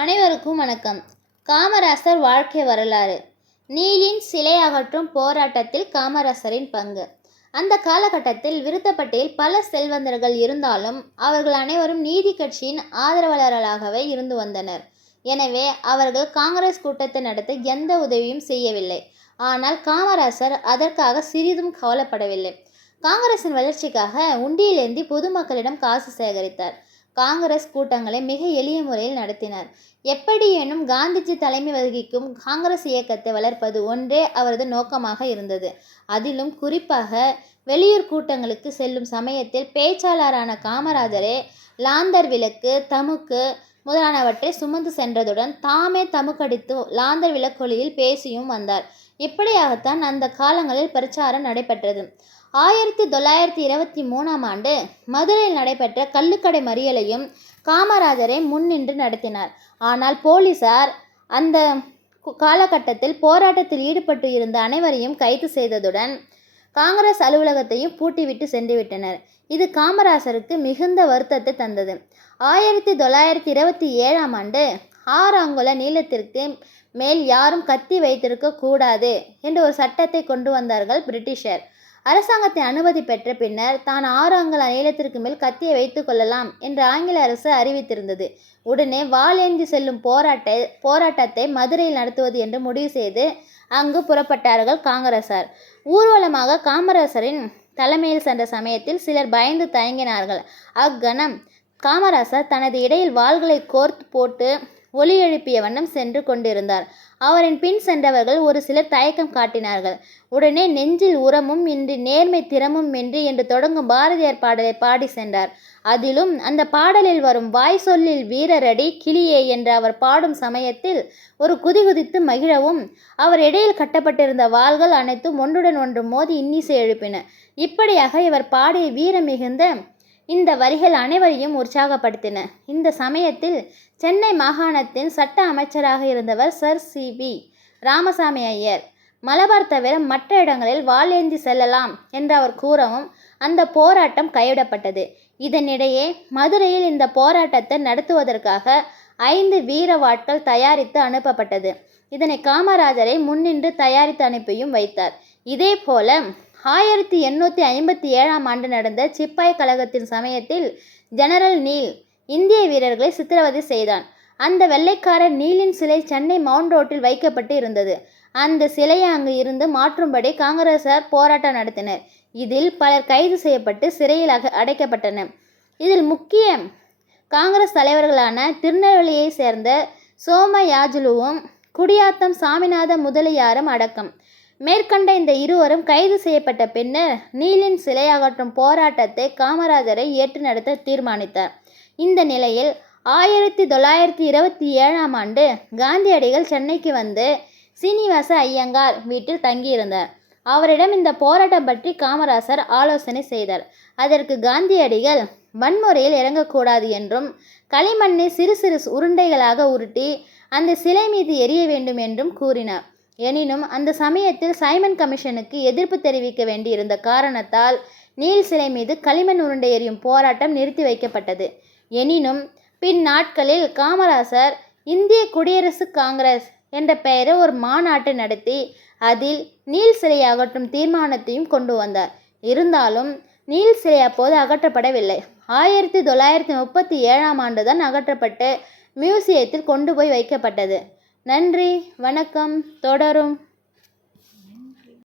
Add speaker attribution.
Speaker 1: அனைவருக்கும் வணக்கம். காமராசர் வாழ்க்கை வரலாறு. நீலின் சிலை அகற்றும் போராட்டத்தில் காமராசரின் பங்கு. அந்த காலகட்டத்தில் விருத்தப்பட்டியில் பல செல்வந்தர்கள் இருந்தாலும் அவர்கள் அனைவரும் நீதி கட்சியின் ஆதரவாளர்களாகவே இருந்து வந்தனர். எனவே அவர்கள் காங்கிரஸ் கூட்டத்தை நடத்த எந்த உதவியும் செய்யவில்லை. ஆனால் காமராசர் அதற்காக சிறிதும் கவலைப்படவில்லை. காங்கிரசின் வளர்ச்சிக்காக உண்டியிலேந்தி பொதுமக்களிடம் காசு சேகரித்தார். காங்கிரஸ் கூட்டங்களை மிக எளிய முறையில் நடத்தினார். எப்படியேனும் காந்திஜி தலைமை வகிக்கும் காங்கிரஸ் இயக்கத்தை வளர்ப்பது ஒன்றே அவரது நோக்கமாக இருந்தது. அதிலும் குறிப்பாக வெளியூர் கூட்டங்களுக்கு செல்லும் சமயத்தில் பேச்சாளரான காமராஜரே லாந்தர் விளக்கு தமுக்கு முதலானவற்றை சுமந்து சென்றதுடன் தாமே தமுக்கடித்து லாந்தர் விளக்கொலியில் பேசியும் வந்தார். இப்படியாகத்தான் அந்த காலங்களில் பிரச்சாரம் நடைபெற்றது. ஆயிரத்தி தொள்ளாயிரத்தி இருபத்தி மூணாம் ஆண்டு மதுரையில் நடைபெற்ற கள்ளுக்கடை மறியலையும் காமராஜரை முன்னின்று நடத்தினார். ஆனால் போலீசார் அந்த காலகட்டத்தில் போராட்டத்தில் ஈடுபட்டு இருந்த அனைவரையும் கைது செய்ததுடன் காங்கிரஸ் அலுவலகத்தையும் பூட்டிவிட்டு சென்றுவிட்டனர். இது காமராசருக்கு மிகுந்த வருத்தத்தை தந்தது. ஆயிரத்தி தொள்ளாயிரத்தி இருபத்தி ஏழாம் ஆண்டு ஆறு அங்குல நீளத்திற்கு மேல் யாரும் கத்தி வைத்திருக்க கூடாது என்று ஒரு சட்டத்தை கொண்டு வந்தார்கள் பிரிட்டிஷர். அரசாங்கத்தின் அனுமதி பெற்ற பின்னர் தான் ஆறு அங்கல நீளத்திற்கு மேல் கத்தியை வைத்துக் கொள்ளலாம் என்று ஆங்கில அரசு அறிவித்திருந்தது. உடனே வாளேந்தி செல்லும் போராட்ட போராட்டத்தை மதுரையில் நடத்துவது என்று முடிவு செய்து அங்கு புறப்பட்டார்கள் காங்கிரசார். ஊர்வலமாக காமராசரின் தலைமையில் சென்ற சமயத்தில் சிலர் பயந்து தயங்கினார்கள். அக்கணம் காமராசர் தனது இடையில் வாள்களை கோர்த்து போட்டு ஒலி எழுப்பிய வண்ணம் சென்று கொண்டிருந்தார். அவரின் பின் சென்றவர்கள் ஒரு சிலர் தயக்கம் காட்டினார்கள். உடனே நெஞ்சில் உரமும் இன்றி நேர்மை திறமும் இன்றி என்று தொடங்கும் பாரதியார் பாடலை பாடி சென்றார். அதிலும் அந்த பாடலில் வரும் வாய் சொல்லில் வீரரடி கிளியே என்று அவர் பாடும் சமயத்தில் ஒரு குதிகுதித்து மகிழவும் அவர் இடையில் கட்டப்பட்டிருந்த வாள்கள் அனைத்தும் ஒன்றுடன் ஒன்று மோதி இன்னிசை எழுப்பின. இப்படியாக இவர் பாடிய வீர மிகுந்த இந்த வரிகள் அனைவரையும் உற்சாகப்படுத்தின. இந்த சமயத்தில் சென்னை மாகாணத்தின் சட்ட அமைச்சராக இருந்தவர் Sir C V. Ramaswamy Iyer Malabar தவிர மற்ற இடங்களில் வாளேந்தி செல்லலாம் என்று அவர் கூறவும் அந்த போராட்டம் கைவிடப்பட்டது. இதனிடையே மதுரையில் இந்த போராட்டத்தை நடத்துவதற்காக ஐந்து வீர வாட்கள் தயாரித்து அனுப்பப்பட்டது. இதனை காமராஜரை முன்னின்று தயாரித்து அனுப்பியும் வைத்தார். இதே போல ஆயிரத்தி எண்ணூற்றி ஐம்பத்தி ஏழாம் ஆண்டு நடந்த சிப்பாய் கழகத்தின் சமயத்தில் ஜெனரல் நீல் இந்திய வீரர்களை சித்திரவதை செய்தான். அந்த வெள்ளைக்காரர் நீலின் சிலை சென்னை மவுண்ட் ரோட்டில் வைக்கப்பட்டு இருந்தது. அந்த சிலையை அங்கு இருந்து மாற்றும்படி காங்கிரசார் போராட்டம் நடத்தினர். இதில் பலர் கைது செய்யப்பட்டு சிறையில் அடைக்கப்பட்டனர். இதில் முக்கிய காங்கிரஸ் தலைவர்களான திருநெல்வேலியை சேர்ந்த சோமயாஜுலுவும் குடியாத்தம் சாமிநாத முதலியாரும் அடக்கம். மேற்கண்ட இந்த இருவரும் கைது செய்யப்பட்ட பின்னர் நீலின் சிலை அகற்றும் போராட்டத்தை காமராஜரை ஏற்று நடத்த தீர்மானித்தார். இந்த நிலையில் ஆயிரத்தி தொள்ளாயிரத்தி இருபத்தி ஏழாம் ஆண்டு காந்தியடிகள் சென்னைக்கு வந்து சீனிவாச ஐயங்கார் வீட்டில் தங்கியிருந்தார். அவரிடம் இந்த போராட்டம் பற்றி காமராசர் ஆலோசனை செய்தார். அதற்கு காந்தியடிகள் வன்முறையில் இறங்கக்கூடாது என்றும் களிமண்ணை சிறு சிறு உருண்டைகளாக உருட்டி அந்த சிலை மீது எரிய வேண்டும் என்றும் கூறினார். எனினும் அந்த சமயத்தில் சைமன் கமிஷனுக்கு எதிர்ப்பு தெரிவிக்க வேண்டியிருந்த காரணத்தால் நீல் சிலை மீது களிமண் உருண்டை எறியும் போராட்டம் நிறுத்தி வைக்கப்பட்டது. எனினும் பின் நாட்களில் காமராசர் இந்திய குடியரசு காங்கிரஸ் என்ற பெயரை ஒரு மாநாட்டை நடத்தி அதில் நீல் சிலை அகற்றும் தீர்மானத்தையும் கொண்டு வந்தார். இருந்தாலும் நீல் சிலை அப்போது அகற்றப்படவில்லை. ஆயிரத்தி தொள்ளாயிரத்தி முப்பத்தி ஏழாம் ஆண்டு தான் அகற்றப்பட்டு மியூசியத்தில் கொண்டு போய் வைக்கப்பட்டது. நன்றி வணக்கம் தொடரும்.